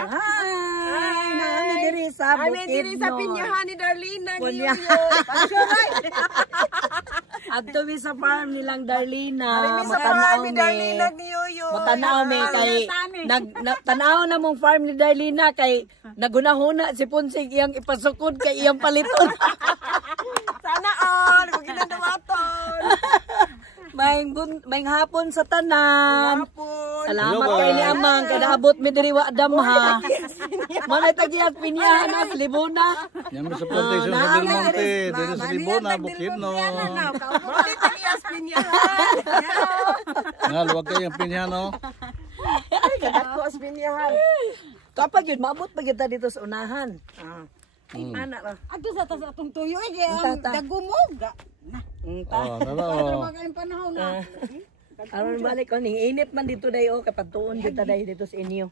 Hi! Nami diri sa Bukidnon. Nami diri sa pinyahan ni Darlina ni Kunya. Yoyo. Adto mi sa farm nilang Darlina. Ari sa farm ni Darlina ni Yoyo. Matanaw mi kay tanaw na mong farm ni Darlina kay nagunahuna si Punsig iyang ipasukod kay iyang paliton. Sana all kung ginadawaton. May hapon sa tanan. Hapon. Salamat kay ni Amang kay naabot mi diri wa damha. Manay tagiyag pinyahan na sa Libona. Yami sa plantation sa Del Monte, dito sa Libona, Bukidnon. Mali tagiyas pinyahan. Nga, luwag kayong pinyahan, no? Kadako as pinyahan. Kapag yun, maabot pa kita dito sa unahan. Anak ra. Ato sa tas atong tuyo ay dagumoga. Oh, nalo. Magaling panahon na. Aron balik ko ning init man dito dayo kapag tuon kita dayo dito sa inyo.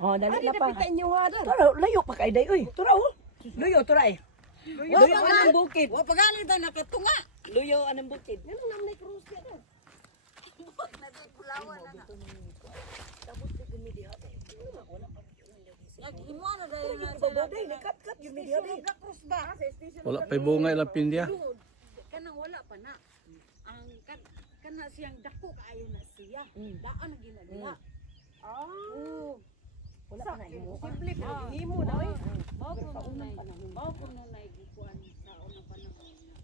Oh, dali na pa. Kita inyo hada. Tara, layo pa kay dayo. Tura oh. Luyo tura eh. Luyo anang bukid. Wa pagali ta nakatunga. Luyo anang bukid. Ano nam na krus ya da? Imo na dai na Baboday ni kat yung media day. krus ba? Wala pa bunga ilang pindya. Kanang wala pa na. Ang kana siyang dako kaayo na siya. Daan na ginadila. Wala pa na imo. Simple pero himo na oy. Mao po nunay gikuan sa unang panahon na.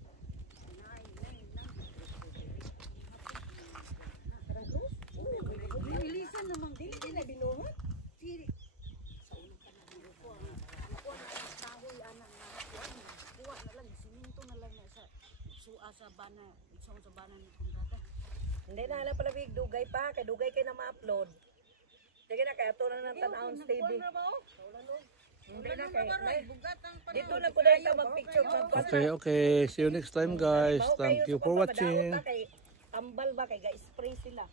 Ilisan naman dili na binuhat. Sa bana, isang sa bana ni kontrata. Hindi na hala pala big dugay pa kay dugay kay na ma-upload. Sige na kay ato na ng tanawon sa TV. Hindi na kay. Dito na ko dahil ta mag-picture. Okay. See you next time, guys. Thank you for watching. Tambal ba kay ga-spray sila.